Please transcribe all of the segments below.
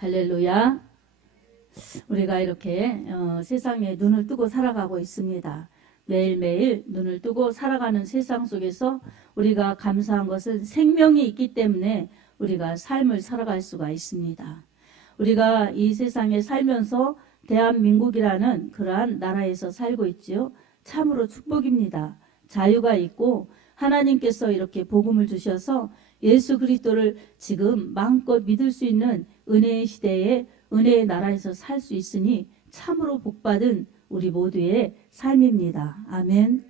할렐루야. 우리가 이렇게 세상에 눈을 뜨고 살아가고 있습니다. 매일매일 눈을 뜨고 살아가는 세상 속에서 우리가 감사한 것은 생명이 있기 때문에 우리가 삶을 살아갈 수가 있습니다. 우리가 이 세상에 살면서 대한민국이라는 그러한 나라에서 살고 있지요. 참으로 축복입니다. 자유가 있고 하나님께서 이렇게 복음을 주셔서 예수 그리스도를 지금 마음껏 믿을 수 있는 은혜의 시대에 은혜의 나라에서 살 수 있으니 참으로 복받은 우리 모두의 삶입니다. 아멘.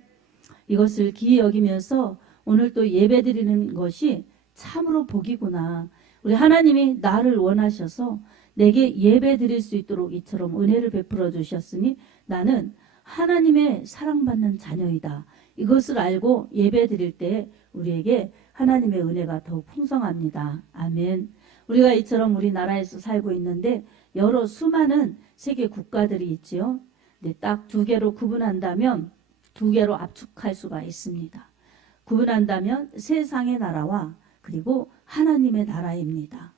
이것을 기이 여기면서 오늘 또 예배 드리는 것이 참으로 복이구나. 우리 하나님이 나를 원하셔서 내게 예배 드릴 수 있도록 이처럼 은혜를 베풀어 주셨으니 나는 하나님의 사랑받는 자녀이다. 이것을 알고 예배 드릴 때 우리에게 하나님의 은혜가 더욱 풍성합니다. 아멘. 우리가 이처럼 우리나라에서 살고 있는데 여러 수많은 세계 국가들이 있지요. 근데 딱 두 개로 구분한다면 두 개로 압축할 수가 있습니다. 구분한다면 세상의 나라와 그리고 하나님의 나라입니다.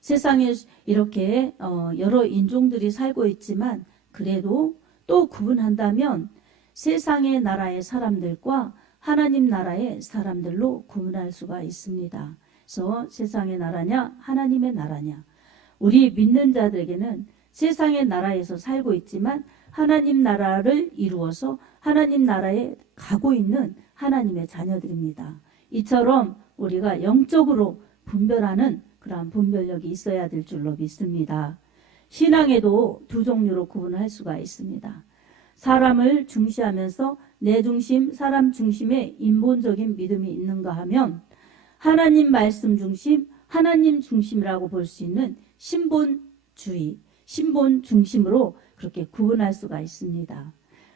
세상에 이렇게 여러 인종들이 살고 있지만 그래도 또 구분한다면 세상의 나라의 사람들과 하나님 나라의 사람들로 구분할 수가 있습니다. 그래서 세상의 나라냐 하나님의 나라냐. 우리 믿는 자들에게는 세상의 나라에서 살고 있지만 하나님 나라를 이루어서 하나님 나라에 가고 있는 하나님의 자녀들입니다. 이처럼 우리가 영적으로 분별하는 그러한 분별력이 있어야 될 줄로 믿습니다. 신앙에도 두 종류로 구분할 수가 있습니다. 사람을 중시하면서 내 중심, 사람 중심의 인본적인 믿음이 있는가 하면 하나님 말씀 중심, 하나님 중심이라고 볼 수 있는 신본주의, 신본 중심으로 그렇게 구분할 수가 있습니다.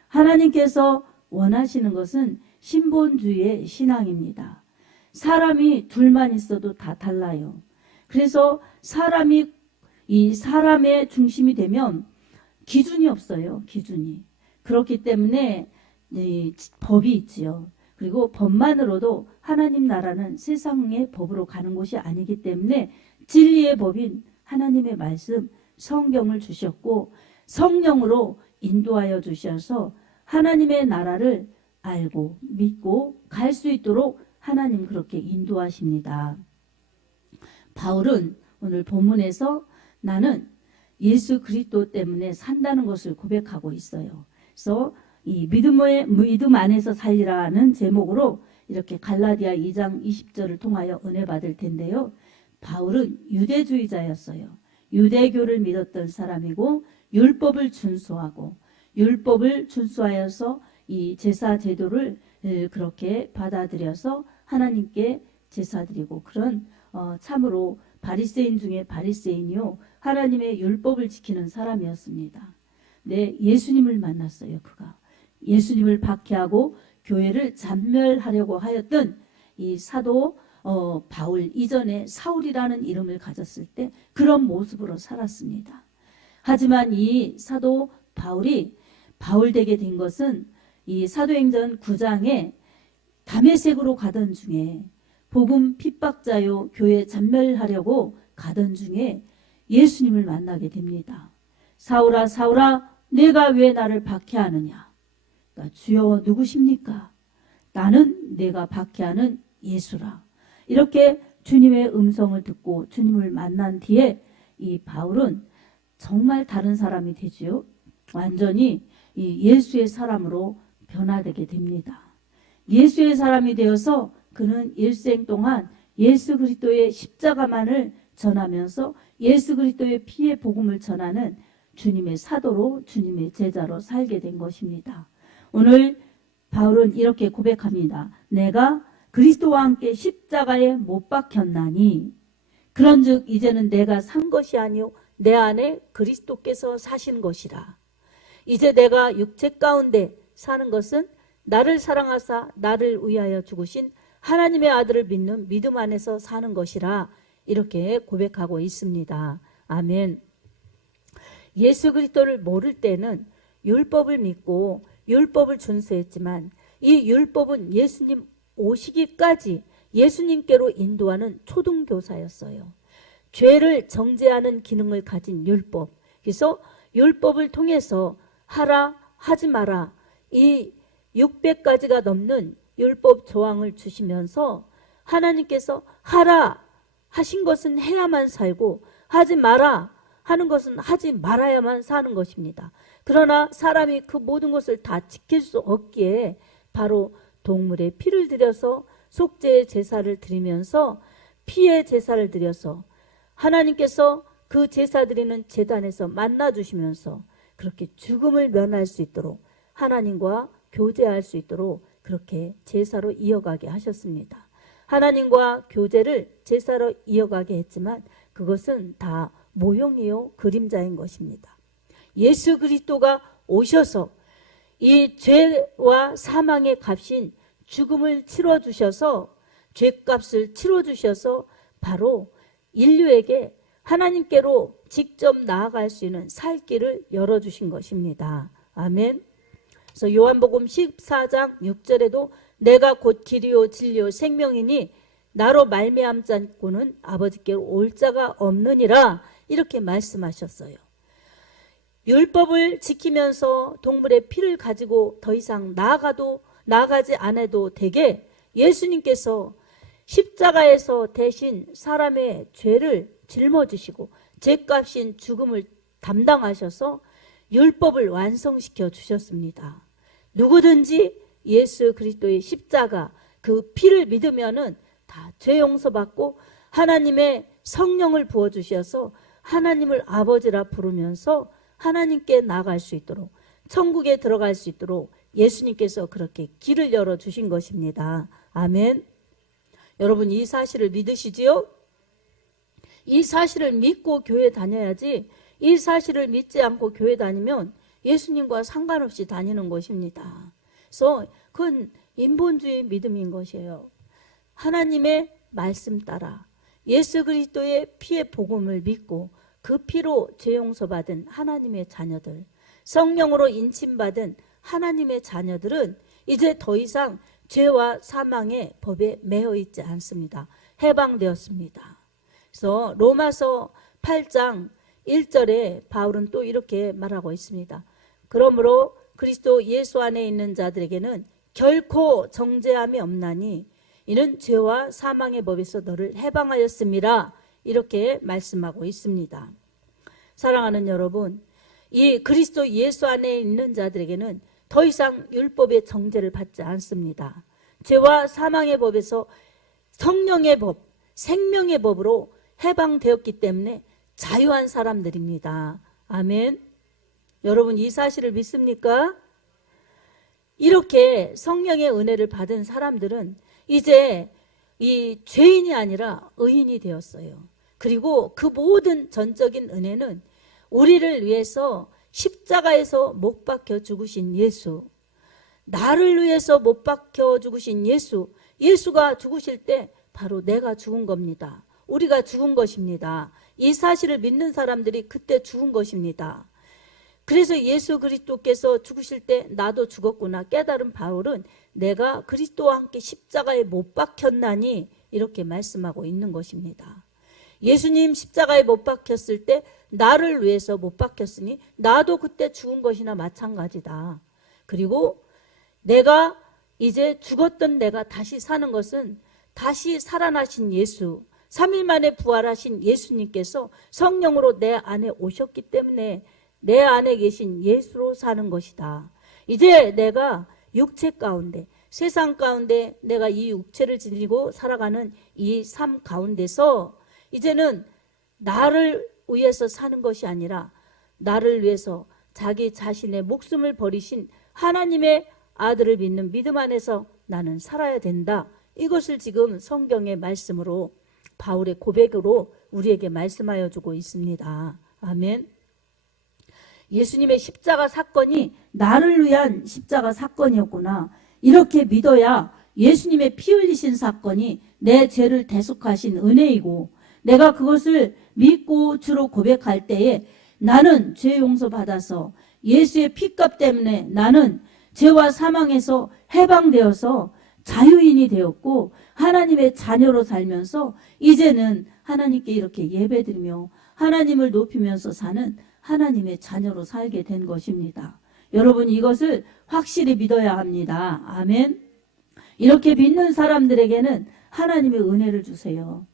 하나님께서 원하시는 것은 신본주의의 신앙입니다. 사람이 둘만 있어도 다 달라요. 그래서 사람이 이 사람의 중심이 되면 기준이 없어요. 기준이. 그렇기 때문에 법이 있지요. 그리고 법만으로도 하나님 나라는 세상의 법으로 가는 곳이 아니기 때문에 진리의 법인 하나님의 말씀 성경을 주셨고 성령으로 인도하여 주셔서 하나님의 나라를 알고 믿고 갈 수 있도록 하나님 그렇게 인도하십니다. 바울은 오늘 본문에서 나는 예수 그리스도 때문에 산다는 것을 고백하고 있어요. 그래서 이 믿음 안에서 살리라는 제목으로 이렇게 갈라디아 2장 20절을 통하여 은혜 받을 텐데요. 바울은 유대주의자였어요. 유대교를 믿었던 사람이고 율법을 준수하고 율법을 준수하여서 이 제사 제도를 그렇게 받아들여서 하나님께 제사드리고 그런 참으로 바리새인 중에 바리새인이요 하나님의 율법을 지키는 사람이었습니다. 네, 예수님을 만났어요. 그가 예수님을 박해하고 교회를 잔멸하려고 하였던 이 사도 바울 이전에 사울이라는 이름을 가졌을 때 그런 모습으로 살았습니다. 하지만 이 사도 바울이 바울되게 된 것은 이 사도행전 9장에 다메섹으로 가던 중에 복음 핍박자요 교회 잔멸하려고 가던 중에 예수님을 만나게 됩니다. 사울아 사울아 내가 왜 나를 박해하느냐. 그러니까 주여 누구십니까? 나는 내가 박해하는 예수라. 이렇게 주님의 음성을 듣고 주님을 만난 뒤에 이 바울은 정말 다른 사람이 되지요. 완전히 이 예수의 사람으로 변화되게 됩니다. 예수의 사람이 되어서 그는 일생 동안 예수 그리스도의 십자가만을 전하면서 예수 그리스도의 피의 복음을 전하는 주님의 사도로 주님의 제자로 살게 된 것입니다. 오늘 바울은 이렇게 고백합니다. 내가 그리스도와 함께 십자가에 못 박혔나니 그런즉 이제는 내가 산 것이 아니요 내 안에 그리스도께서 사신 것이라. 이제 내가 육체 가운데 사는 것은 나를 사랑하사 나를 위하여 죽으신 하나님의 아들을 믿는 믿음 안에서 사는 것이라. 이렇게 고백하고 있습니다. 아멘. 예수 그리스도를 모를 때는 율법을 믿고 율법을 준수했지만 이 율법은 예수님 오시기까지 예수님께로 인도하는 초등교사였어요. 죄를 정죄하는 기능을 가진 율법. 그래서 율법을 통해서 하라, 하지 마라, 이 600가지가 넘는 율법 조항을 주시면서 하나님께서 하라 하신 것은 해야만 살고 하지 마라 하는 것은 하지 말아야만 사는 것입니다. 그러나 사람이 그 모든 것을 다 지킬 수 없기에 바로 동물의 피를 들여서 속죄의 제사를 드리면서 피의 제사를 드려서 하나님께서 그 제사 드리는 제단에서 만나 주시면서 그렇게 죽음을 면할 수 있도록 하나님과 교제할 수 있도록 그렇게 제사로 이어가게 하셨습니다. 하나님과 교제를 제사로 이어가게 했지만 그것은 다 모형이요 그림자인 것입니다. 예수 그리스도가 오셔서 이 죄와 사망의 값인 죽음을 치러주셔서 죄값을 치러주셔서 바로 인류에게 하나님께로 직접 나아갈 수 있는 살 길을 열어주신 것입니다. 아멘. 그래서 요한복음 14장 6절에도 내가 곧 길이요 진리요 생명이니 나로 말미암지 않고는 아버지께로 올 자가 없느니라 이렇게 말씀하셨어요. 율법을 지키면서 동물의 피를 가지고 더 이상 나아가지 않아도 되게 예수님께서 십자가에서 대신 사람의 죄를 짊어지시고 죄값인 죽음을 담당하셔서 율법을 완성시켜 주셨습니다. 누구든지 예수 그리스도의 십자가 그 피를 믿으면은 다 죄 용서받고 하나님의 성령을 부어주셔서 하나님을 아버지라 부르면서 하나님께 나아갈 수 있도록 천국에 들어갈 수 있도록 예수님께서 그렇게 길을 열어주신 것입니다. 아멘. 여러분 이 사실을 믿으시지요? 이 사실을 믿고 교회 다녀야지 이 사실을 믿지 않고 교회 다니면 예수님과 상관없이 다니는 것입니다. 그래서 그건 인본주의 믿음인 것이에요. 하나님의 말씀 따라 예수 그리스도의 피의 복음을 믿고 그 피로 죄 용서받은 하나님의 자녀들, 성령으로 인침받은 하나님의 자녀들은 이제 더 이상 죄와 사망의 법에 매여 있지 않습니다. 해방되었습니다. 그래서 로마서 8장 1절에 바울은 또 이렇게 말하고 있습니다. 그러므로 그리스도 예수 안에 있는 자들에게는 결코 정죄함이 없나니 이는 죄와 사망의 법에서 너를 해방하였음이라 이렇게 말씀하고 있습니다. 사랑하는 여러분, 이 그리스도 예수 안에 있는 자들에게는 더 이상 율법의 정죄를 받지 않습니다. 죄와 사망의 법에서 성령의 법, 생명의 법으로 해방되었기 때문에 자유한 사람들입니다. 아멘. 여러분 이 사실을 믿습니까? 이렇게 성령의 은혜를 받은 사람들은 이제 이 죄인이 아니라 의인이 되었어요. 그리고 그 모든 전적인 은혜는 우리를 위해서 십자가에서 못 박혀 죽으신 예수, 나를 위해서 못 박혀 죽으신 예수, 예수가 죽으실 때 바로 내가 죽은 겁니다. 우리가 죽은 것입니다. 이 사실을 믿는 사람들이 그때 죽은 것입니다. 그래서 예수 그리스도께서 죽으실 때 나도 죽었구나 깨달은 바울은 내가 그리스도와 함께 십자가에 못 박혔나니 이렇게 말씀하고 있는 것입니다. 예수님 십자가에 못 박혔을 때 나를 위해서 못 박혔으니 나도 그때 죽은 것이나 마찬가지다. 그리고 내가 이제 죽었던 내가 다시 사는 것은 다시 살아나신 예수, 3일 만에 부활하신 예수님께서 성령으로 내 안에 오셨기 때문에 내 안에 계신 예수로 사는 것이다. 이제 내가 육체 가운데, 세상 가운데 내가 이 육체를 지니고 살아가는 이 삶 가운데서 이제는 나를 위해서 사는 것이 아니라 나를 위해서 자기 자신의 목숨을 버리신 하나님의 아들을 믿는 믿음 안에서 나는 살아야 된다. 이것을 지금 성경의 말씀으로 바울의 고백으로 우리에게 말씀하여 주고 있습니다. 아멘. 예수님의 십자가 사건이 나를 위한 십자가 사건이었구나. 이렇게 믿어야 예수님의 피 흘리신 사건이 내 죄를 대속하신 은혜이고 내가 그것을 믿고 주로 고백할 때에 나는 죄 용서받아서 예수의 피값 때문에 나는 죄와 사망에서 해방되어서 자유인이 되었고 하나님의 자녀로 살면서 이제는 하나님께 이렇게 예배드리며 하나님을 높이면서 사는 하나님의 자녀로 살게 된 것입니다. 여러분, 이것을 확실히 믿어야 합니다. 아멘. 이렇게 믿는 사람들에게는 하나님의 은혜를 주세요.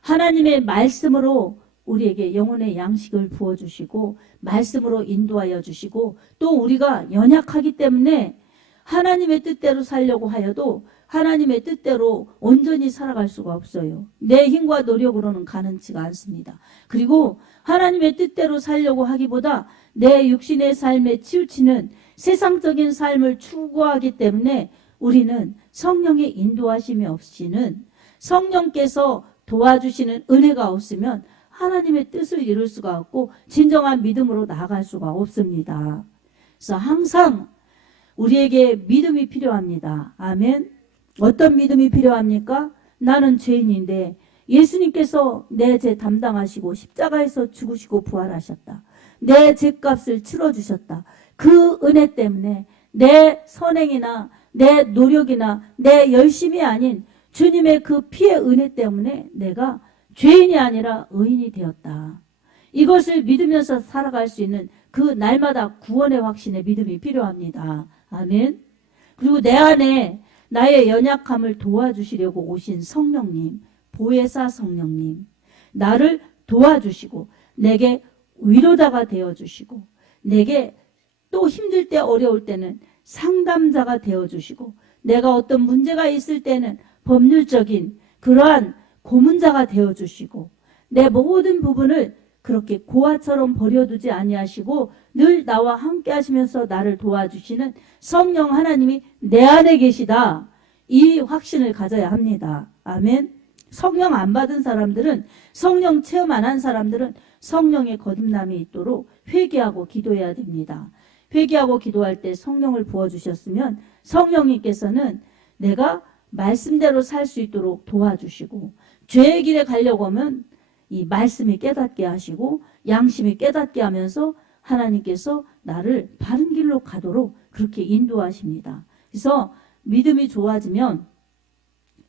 하나님의 말씀으로 우리에게 영혼의 양식을 부어주시고 말씀으로 인도하여 주시고, 또 우리가 연약하기 때문에 하나님의 뜻대로 살려고 하여도 하나님의 뜻대로 온전히 살아갈 수가 없어요. 내 힘과 노력으로는 가능치가 않습니다. 그리고 하나님의 뜻대로 살려고 하기보다 내 육신의 삶에 치우치는 세상적인 삶을 추구하기 때문에 우리는 성령의 인도하심이 없이는, 성령께서 도와주시는 은혜가 없으면 하나님의 뜻을 이룰 수가 없고 진정한 믿음으로 나아갈 수가 없습니다. 그래서 항상 우리에게 믿음이 필요합니다. 아멘. 어떤 믿음이 필요합니까? 나는 죄인인데 예수님께서 내 죄 담당하시고 십자가에서 죽으시고 부활하셨다. 내 죄값을 치러주셨다. 그 은혜 때문에 내 선행이나 내 노력이나 내 열심이 아닌 주님의 그 피의 은혜 때문에 내가 죄인이 아니라 의인이 되었다. 이것을 믿으면서 살아갈 수 있는 그 날마다 구원의 확신의 믿음이 필요합니다. 아멘. 그리고 내 안에 나의 연약함을 도와주시려고 오신 성령님, 보혜사 성령님, 나를 도와주시고 내게 위로자가 되어주시고 내게 또 힘들 때 어려울 때는 상담자가 되어주시고 내가 어떤 문제가 있을 때는 법률적인 그러한 고문자가 되어주시고 내 모든 부분을 그렇게 고아처럼 버려두지 아니하시고 늘 나와 함께 하시면서 나를 도와주시는 성령 하나님이 내 안에 계시다. 이 확신을 가져야 합니다. 아멘. 성령 안 받은 사람들은, 성령 체험 안 한 사람들은 성령의 거듭남이 있도록 회개하고 기도해야 됩니다. 회개하고 기도할 때 성령을 부어주셨으면 성령님께서는 내가 말씀대로 살 수 있도록 도와주시고, 죄의 길에 가려고 하면 이 말씀이 깨닫게 하시고 양심이 깨닫게 하면서 하나님께서 나를 바른 길로 가도록 그렇게 인도하십니다. 그래서 믿음이 좋아지면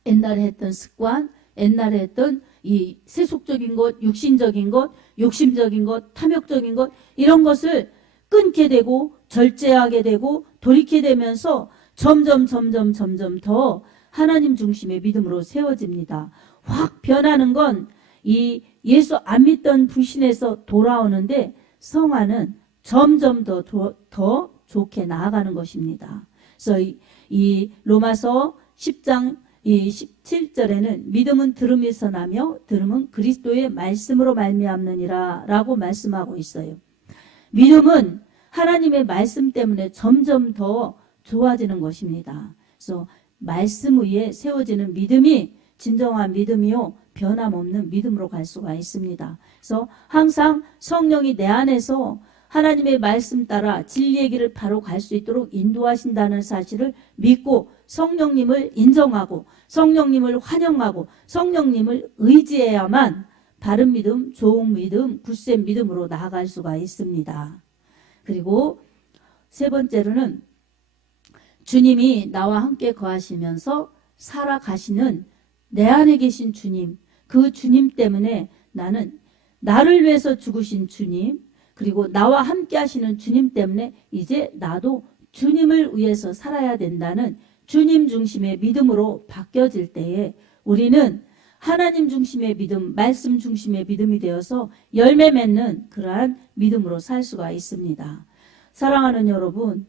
옛날에 했던 습관, 옛날에 했던 이 세속적인 것, 육신적인 것, 욕심적인 것, 탐욕적인 것, 이런 것을 끊게 되고 절제하게 되고 돌이키게 되면서 점점 더 하나님 중심의 믿음으로 세워집니다. 확 변하는 건 이 예수 안 믿던 불신에서 돌아오는데 성화는 점점 더 좋게 나아가는 것입니다. 그래서 이 로마서 10장 17절에는 믿음은 들음에서 나며 들음은 그리스도의 말씀으로 말미암느니라 라고 말씀하고 있어요. 믿음은 하나님의 말씀 때문에 점점 더 좋아지는 것입니다. 그래서 말씀 위에 세워지는 믿음이 진정한 믿음이요 변함없는 믿음으로 갈 수가 있습니다. 그래서 항상 성령이 내 안에서 하나님의 말씀 따라 진리의 길을 바로 갈 수 있도록 인도하신다는 사실을 믿고 성령님을 인정하고 성령님을 환영하고 성령님을 의지해야만 바른 믿음, 좋은 믿음, 굳센 믿음으로 나아갈 수가 있습니다. 그리고 세 번째로는 주님이 나와 함께 거하시면서 살아가시는 내 안에 계신 주님, 그 주님 때문에 나는 나를 위해서 죽으신 주님, 그리고 나와 함께 하시는 주님 때문에 이제 나도 주님을 위해서 살아야 된다는 주님 중심의 믿음으로 바뀌어질 때에 우리는 하나님 중심의 믿음, 말씀 중심의 믿음이 되어서 열매 맺는 그러한 믿음으로 살 수가 있습니다. 사랑하는 여러분,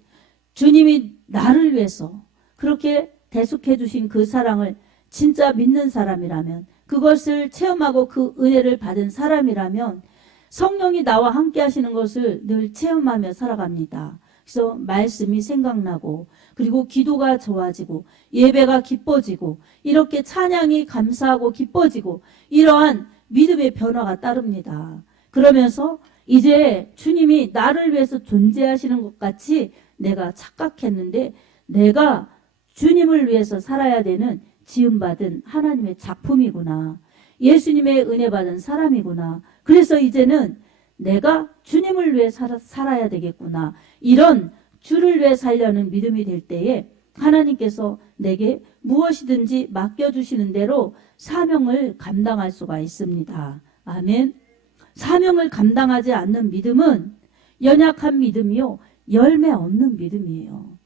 주님이 나를 위해서 그렇게 대속해 주신 그 사랑을 진짜 믿는 사람이라면, 그것을 체험하고 그 은혜를 받은 사람이라면 성령이 나와 함께 하시는 것을 늘 체험하며 살아갑니다. 그래서 말씀이 생각나고, 그리고 기도가 좋아지고, 예배가 기뻐지고, 이렇게 찬양이 감사하고 기뻐지고, 이러한 믿음의 변화가 따릅니다. 그러면서 이제 주님이 나를 위해서 존재하시는 것 같이 내가 착각했는데 내가 주님을 위해서 살아야 되는 지음받은 하나님의 작품이구나. 예수님의 은혜 받은 사람이구나. 그래서 이제는 내가 주님을 위해 살아야 되겠구나. 이런 주를 위해 살려는 믿음이 될 때에 하나님께서 내게 무엇이든지 맡겨주시는 대로 사명을 감당할 수가 있습니다. 아멘. 사명을 감당하지 않는 믿음은 연약한 믿음이요, 열매 없는 믿음이에요.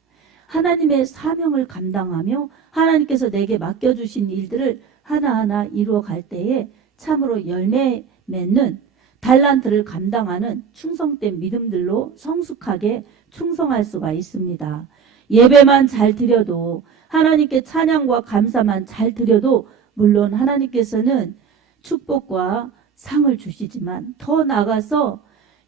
하나님의 사명을 감당하며 하나님께서 내게 맡겨주신 일들을 하나하나 이루어갈 때에 참으로 열매 맺는 달란트를 감당하는 충성된 믿음들로 성숙하게 충성할 수가 있습니다. 예배만 잘 드려도, 하나님께 찬양과 감사만 잘 드려도 물론 하나님께서는 축복과 상을 주시지만 더 나아가서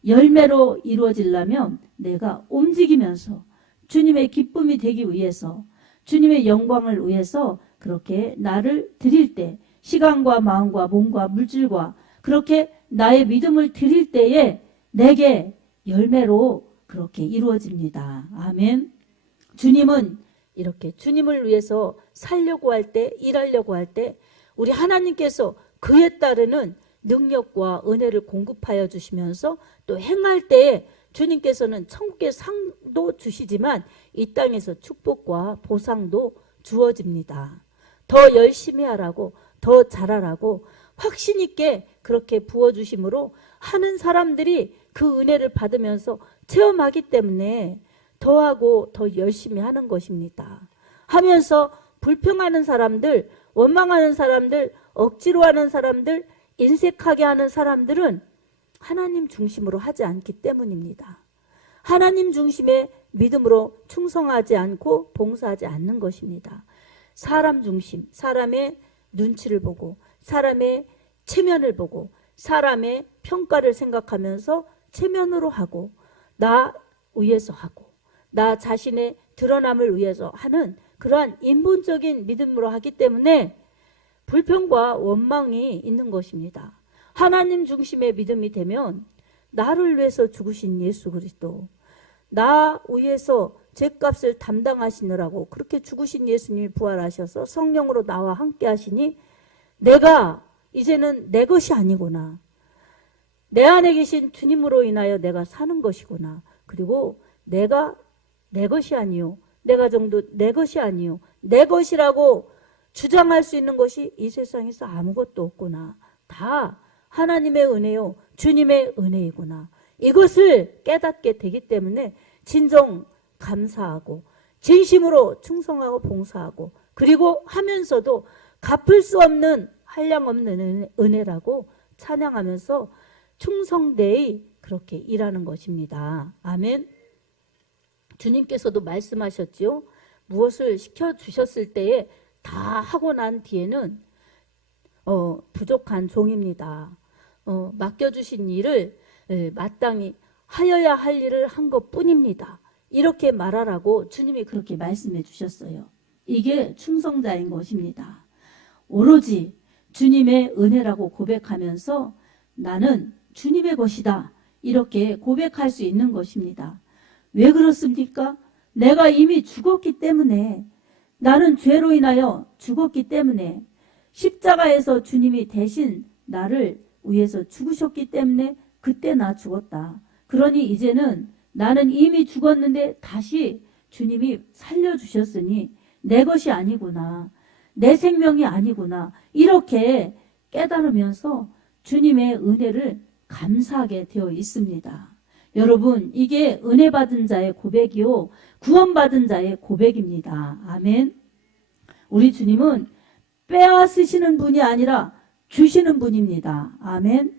열매로 이루어지려면 내가 움직이면서 주님의 기쁨이 되기 위해서, 주님의 영광을 위해서 그렇게 나를 드릴 때, 시간과 마음과 몸과 물질과 그렇게 나의 믿음을 드릴 때에 내게 열매로 그렇게 이루어집니다. 아멘. 주님은 이렇게 주님을 위해서 살려고 할 때, 일하려고 할 때 우리 하나님께서 그에 따르는 능력과 은혜를 공급하여 주시면서 또 행할 때에 주님께서는 천국의 상도 주시지만 이 땅에서 축복과 보상도 주어집니다. 더 열심히 하라고, 더 잘하라고 확신 있게 그렇게 부어주심으로 하는 사람들이 그 은혜를 받으면서 체험하기 때문에 더하고 더 열심히 하는 것입니다. 하면서 불평하는 사람들, 원망하는 사람들, 억지로 하는 사람들, 인색하게 하는 사람들은 하나님 중심으로 하지 않기 때문입니다. 하나님 중심의 믿음으로 충성하지 않고 봉사하지 않는 것입니다. 사람 중심, 사람의 눈치를 보고, 사람의 체면을 보고, 사람의 평가를 생각하면서 체면으로 하고, 나 위해서 하고, 나 자신의 드러남을 위해서 하는 그러한 인본적인 믿음으로 하기 때문에 불평과 원망이 있는 것입니다. 하나님 중심의 믿음이 되면 나를 위해서 죽으신 예수 그리스도, 나 위해서 죄값을 담당하시느라고 그렇게 죽으신 예수님이 부활하셔서 성령으로 나와 함께 하시니 내가 이제는 내 것이 아니구나, 내 안에 계신 주님으로 인하여 내가 사는 것이구나, 그리고 내가 내 것이 아니요, 내 가정도 내 것이 아니요, 내 것이라고 주장할 수 있는 것이 이 세상에서 아무것도 없구나, 다 하나님의 은혜요, 주님의 은혜이구나, 이것을 깨닫게 되기 때문에 진정 감사하고 진심으로 충성하고 봉사하고, 그리고 하면서도 갚을 수 없는 한량없는 은혜라고 찬양하면서 충성되이 그렇게 일하는 것입니다. 아멘. 주님께서도 말씀하셨지요. 무엇을 시켜주셨을 때에 다 하고 난 뒤에는 부족한 종입니다. 맡겨주신 일을 마땅히 하여야 할 일을 한 것뿐입니다. 이렇게 말하라고 주님이 그렇게 말씀해 주셨어요. 이게 충성자인 것입니다. 오로지 주님의 은혜라고 고백하면서 나는 주님의 것이다, 이렇게 고백할 수 있는 것입니다. 왜 그렇습니까? 내가 이미 죽었기 때문에, 나는 죄로 인하여 죽었기 때문에, 십자가에서 주님이 대신 나를 위해서 죽으셨기 때문에 그때 나 죽었다. 그러니 이제는 나는 이미 죽었는데 다시 주님이 살려주셨으니 내 것이 아니구나, 내 생명이 아니구나, 이렇게 깨달으면서 주님의 은혜를 감사하게 되어 있습니다. 여러분, 이게 은혜 받은 자의 고백이요, 구원받은 자의 고백입니다. 아멘. 우리 주님은 빼앗으시는 분이 아니라 주시는 분입니다. 아멘.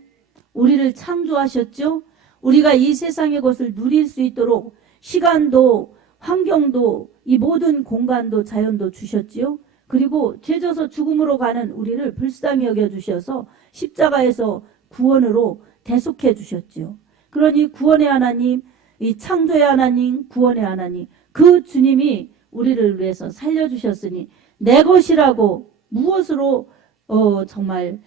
우리를 창조하셨죠. 우리가 이 세상의 것을 누릴 수 있도록 시간도 환경도 이 모든 공간도 자연도 주셨지요. 그리고 죄져서 죽음으로 가는 우리를 불쌍히 여겨주셔서 십자가에서 구원으로 대속해 주셨지요. 그러니 구원의 하나님, 이 창조의 하나님, 구원의 하나님, 그 주님이 우리를 위해서 살려주셨으니 내 것이라고 무엇으로 정말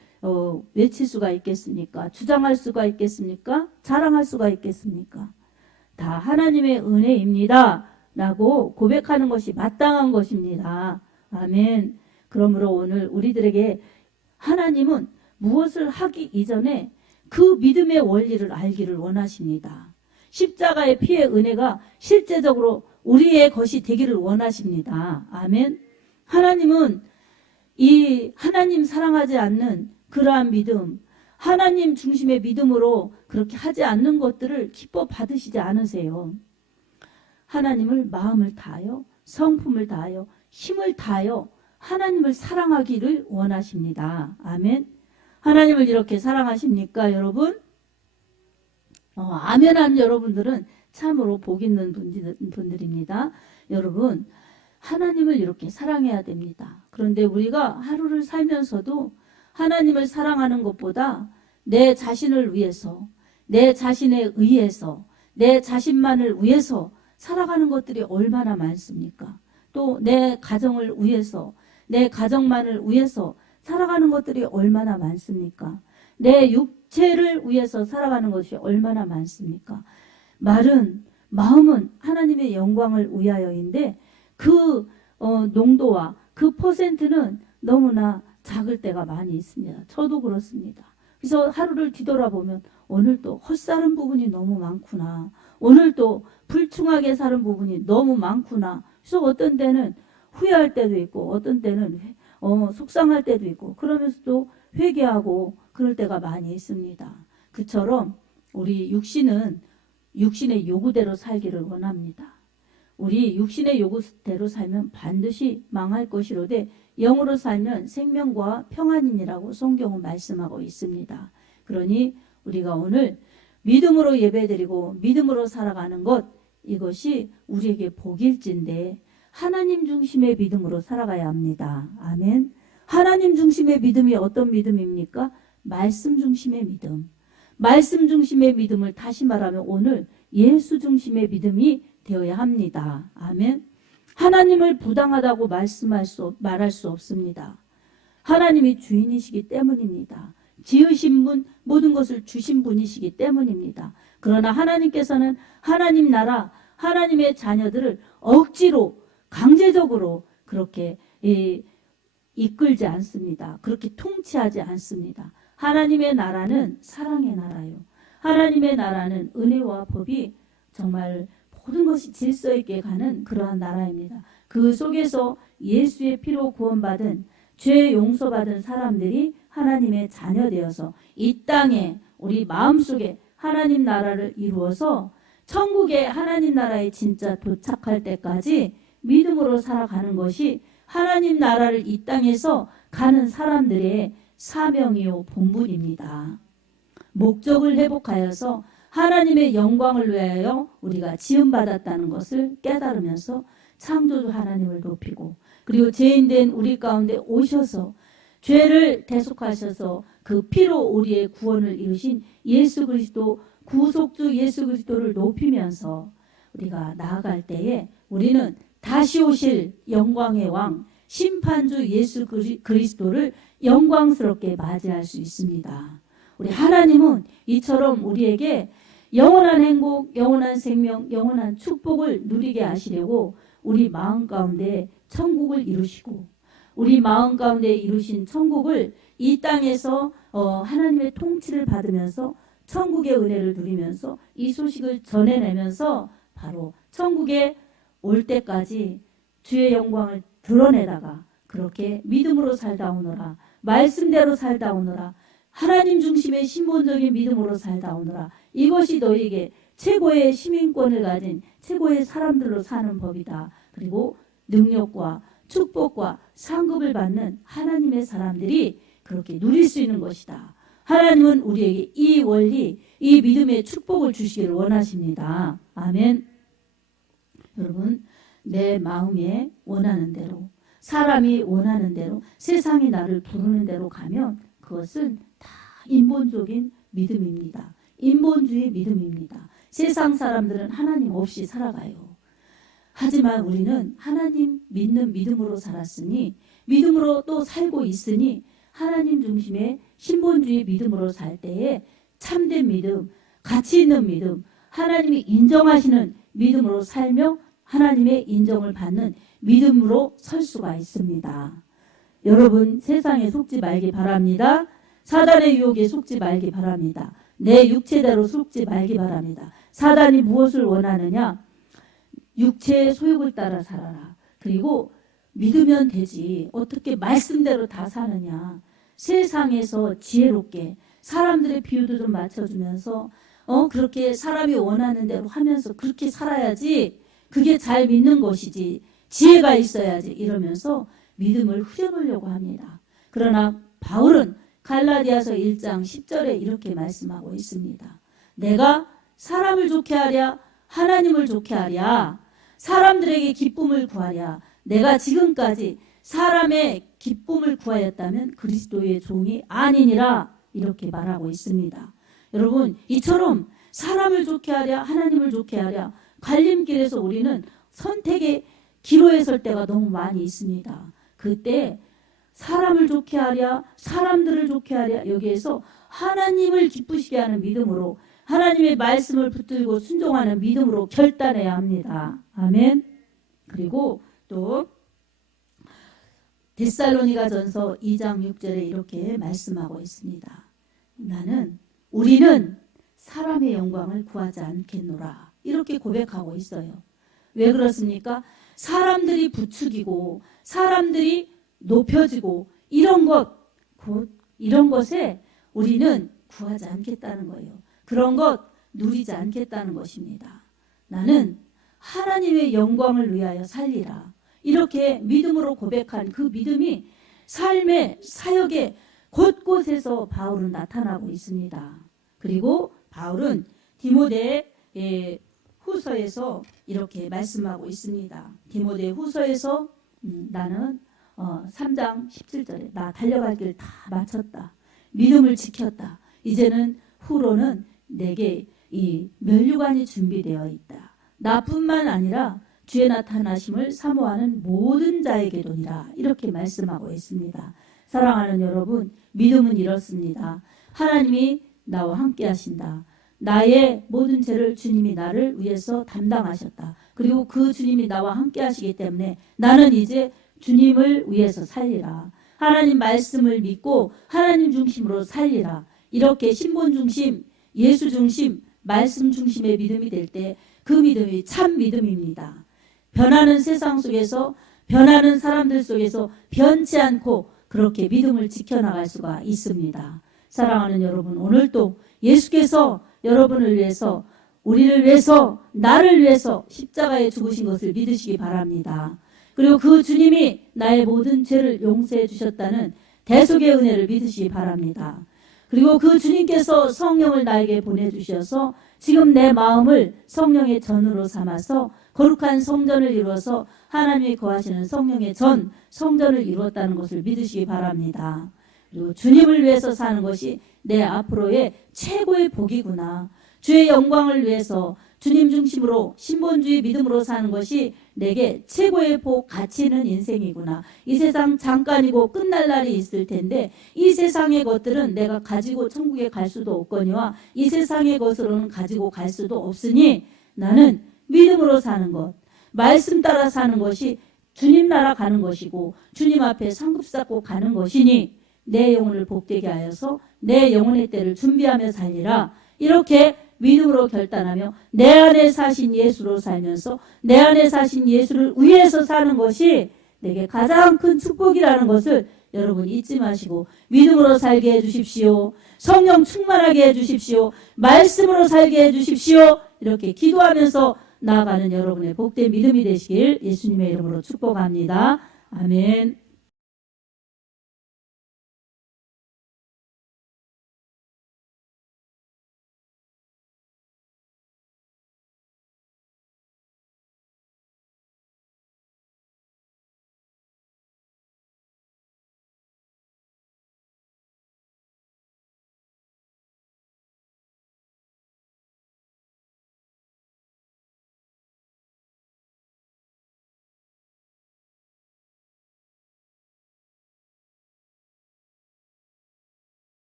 외칠 수가 있겠습니까? 주장할 수가 있겠습니까? 자랑할 수가 있겠습니까? 다 하나님의 은혜입니다 라고 고백하는 것이 마땅한 것입니다. 아멘. 그러므로 오늘 우리들에게 하나님은 무엇을 하기 이전에 그 믿음의 원리를 알기를 원하십니다. 십자가의 피의 은혜가 실제적으로 우리의 것이 되기를 원하십니다. 아멘. 하나님은 이 하나님 사랑하지 않는 그러한 믿음, 하나님 중심의 믿음으로 그렇게 하지 않는 것들을 기뻐 받으시지 않으세요. 하나님을 마음을 다하여 성품을 다하여 힘을 다하여 하나님을 사랑하기를 원하십니다. 아멘. 하나님을 이렇게 사랑하십니까, 여러분? 아멘한 여러분들은 참으로 복 있는 분들입니다. 여러분, 하나님을 이렇게 사랑해야 됩니다. 그런데 우리가 하루를 살면서도 하나님을 사랑하는 것보다 내 자신을 위해서, 내 자신에 의해서, 내 자신만을 위해서 살아가는 것들이 얼마나 많습니까? 또 내 가정을 위해서, 내 가정만을 위해서 살아가는 것들이 얼마나 많습니까? 내 육체를 위해서 살아가는 것이 얼마나 많습니까? 마음은 하나님의 영광을 위하여인데 그 농도와 그 퍼센트는 너무나 작을 때가 많이 있습니다. 저도 그렇습니다. 그래서 하루를 뒤돌아보면 오늘 또 헛사는 부분이 너무 많구나. 오늘 또 불충하게 사는 부분이 너무 많구나. 그래서 어떤 때는 후회할 때도 있고 어떤 때는 속상할 때도 있고 그러면서 또 회개하고 그럴 때가 많이 있습니다. 그처럼 우리 육신의 요구대로 살기를 원합니다. 우리 육신의 요구대로 살면 반드시 망할 것이로되 영으로 살면 생명과 평안이니라고 성경은 말씀하고 있습니다. 그러니 우리가 오늘 믿음으로 예배드리고 믿음으로 살아가는 것, 이것이 우리에게 복일진데 하나님 중심의 믿음으로 살아가야 합니다. 아멘. 하나님 중심의 믿음이 어떤 믿음입니까? 말씀 중심의 믿음. 말씀 중심의 믿음을 다시 말하면 오늘 예수 중심의 믿음이 되어야 합니다. 아멘. 하나님을 부당하다고 말할 수 없습니다. 하나님이 주인이시기 때문입니다. 지으신 분, 모든 것을 주신 분이시기 때문입니다. 그러나 하나님께서는 하나님 나라, 하나님의 자녀들을 억지로, 강제적으로 그렇게 이끌지 않습니다. 그렇게 통치하지 않습니다. 하나님의 나라는 사랑의 나라요. 하나님의 나라는 은혜와 법이 정말 모든 것이 질서 있게 가는 그러한 나라입니다. 그 속에서 예수의 피로 구원받은 죄 용서받은 사람들이 하나님의 자녀 되어서 이 땅에 우리 마음속에 하나님 나라를 이루어서 천국에 하나님 나라에 진짜 도착할 때까지 믿음으로 살아가는 것이 하나님 나라를 이 땅에서 가는 사람들의 사명이요 본분입니다. 목적을 회복하여서 하나님의 영광을 위하여 우리가 지음받았다는 것을 깨달으면서 창조주 하나님을 높이고 그리고 죄인된 우리 가운데 오셔서 죄를 대속하셔서 그 피로 우리의 구원을 이루신 예수 그리스도 구속주 예수 그리스도를 높이면서 우리가 나아갈 때에 우리는 다시 오실 영광의 왕 심판주 예수 그리스도를 영광스럽게 맞이할 수 있습니다. 우리 하나님은 이처럼 우리에게 영원한 행복, 영원한 생명, 영원한 축복을 누리게 하시려고 우리 마음 가운데 천국을 이루시고 우리 마음 가운데 이루신 천국을 이 땅에서 하나님의 통치를 받으면서 천국의 은혜를 누리면서 이 소식을 전해내면서 바로 천국에 올 때까지 주의 영광을 드러내다가 그렇게 믿음으로 살다 오너라. 말씀대로 살다 오너라. 하나님 중심의 신본적인 믿음으로 살다 오너라. 이것이 너희에게 최고의 시민권을 가진 최고의 사람들로 사는 법이다. 그리고 능력과 축복과 상급을 받는 하나님의 사람들이 그렇게 누릴 수 있는 것이다. 하나님은 우리에게 이 원리, 이 믿음의 축복을 주시기를 원하십니다. 아멘. 여러분, 내 마음에 원하는 대로, 사람이 원하는 대로, 세상이 나를 부르는 대로 가면 그것은 다 인본적인 믿음입니다. 인본주의 믿음입니다. 세상 사람들은 하나님 없이 살아가요. 하지만 우리는 하나님 믿는 믿음으로 살았으니 믿음으로 또 살고 있으니 하나님 중심의 신본주의 믿음으로 살 때에 참된 믿음, 가치 있는 믿음, 하나님이 인정하시는 믿음으로 살며 하나님의 인정을 받는 믿음으로 설 수가 있습니다. 여러분 세상에 속지 말기 바랍니다. 사단의 유혹에 속지 말기 바랍니다. 내 육체대로 속지 말기 바랍니다. 사단이 무엇을 원하느냐? 육체의 소욕을 따라 살아라. 그리고 믿으면 되지. 어떻게 말씀대로 다 사느냐. 세상에서 지혜롭게 사람들의 비유도 좀 맞춰주면서 그렇게 사람이 원하는 대로 하면서 그렇게 살아야지. 그게 잘 믿는 것이지. 지혜가 있어야지. 이러면서 믿음을 후려놓으려고 합니다. 그러나 바울은 갈라디아서 1장 10절에 이렇게 말씀하고 있습니다. 내가 사람을 좋게 하랴 하나님을 좋게 하랴 사람들에게 기쁨을 구하랴 내가 지금까지 사람의 기쁨을 구하였다면 그리스도의 종이 아니니라 이렇게 말하고 있습니다. 여러분 이처럼 사람을 좋게 하랴 하나님을 좋게 하랴 갈림길에서 우리는 선택의 기로에 설 때가 너무 많이 있습니다. 그때 사람을 좋게 하랴 사람들을 좋게 하랴 여기에서 하나님을 기쁘시게 하는 믿음으로 하나님의 말씀을 붙들고 순종하는 믿음으로 결단해야 합니다. 아멘. 그리고 또 데살로니가전서 2장 6절에 이렇게 말씀하고 있습니다. 우리는 사람의 영광을 구하지 않겠노라 이렇게 고백하고 있어요. 왜 그렇습니까? 사람들이 부추기고 사람들이 높여지고 이런 것에 우리는 구하지 않겠다는 거예요. 그런 것 누리지 않겠다는 것입니다. 나는 하나님의 영광을 위하여 살리라. 이렇게 믿음으로 고백한 그 믿음이 삶의 사역의 곳곳에서 바울은 나타나고 있습니다. 그리고 바울은 디모데 후서에서 이렇게 말씀하고 있습니다. 디모데 후서에서 나는 3장 17절에 나 달려갈 길 다 마쳤다. 믿음을 지켰다. 이제는 후로는 내게 이 면류관이 준비되어 있다. 나뿐만 아니라 주의 나타나심을 사모하는 모든 자에게도니라. 이렇게 말씀하고 있습니다. 사랑하는 여러분, 믿음은 이렇습니다. 하나님이 나와 함께 하신다. 나의 모든 죄를 주님이 나를 위해서 담당하셨다. 그리고 그 주님이 나와 함께 하시기 때문에 나는 이제 주님을 위해서 살리라. 하나님 말씀을 믿고 하나님 중심으로 살리라. 이렇게 신본 중심, 예수 중심, 말씀 중심의 믿음이 될 때 그 믿음이 참 믿음입니다. 변하는 세상 속에서 변하는 사람들 속에서 변치 않고 그렇게 믿음을 지켜나갈 수가 있습니다. 사랑하는 여러분, 오늘도 예수께서 여러분을 위해서 우리를 위해서 나를 위해서 십자가에 죽으신 것을 믿으시기 바랍니다. 그리고 그 주님이 나의 모든 죄를 용서해 주셨다는 대속의 은혜를 믿으시기 바랍니다. 그리고 그 주님께서 성령을 나에게 보내주셔서 지금 내 마음을 성령의 전으로 삼아서 거룩한 성전을 이루어서 하나님이 거하시는 성령의 전, 성전을 이루었다는 것을 믿으시기 바랍니다. 그리고 주님을 위해서 사는 것이 내 앞으로의 최고의 복이구나. 주의 영광을 위해서 주님 중심으로 신본주의 믿음으로 사는 것이 내게 최고의 복, 가치 있는 인생이구나. 이 세상 잠깐이고 끝날 날이 있을 텐데 이 세상의 것들은 내가 가지고 천국에 갈 수도 없거니와 이 세상의 것으로는 가지고 갈 수도 없으니 나는 믿음으로 사는 것, 말씀 따라 사는 것이 주님 나라 가는 것이고 주님 앞에 상급 쌓고 가는 것이니 내 영혼을 복되게 하여서 내 영혼의 때를 준비하며 살리라. 이렇게 믿음으로 결단하며 내 안에 사신 예수로 살면서 내 안에 사신 예수를 위해서 사는 것이 내게 가장 큰 축복이라는 것을 여러분 잊지 마시고 믿음으로 살게 해주십시오. 성령 충만하게 해주십시오. 말씀으로 살게 해주십시오. 이렇게 기도하면서 나아가는 여러분의 복된 믿음이 되시길 예수님의 이름으로 축복합니다. 아멘.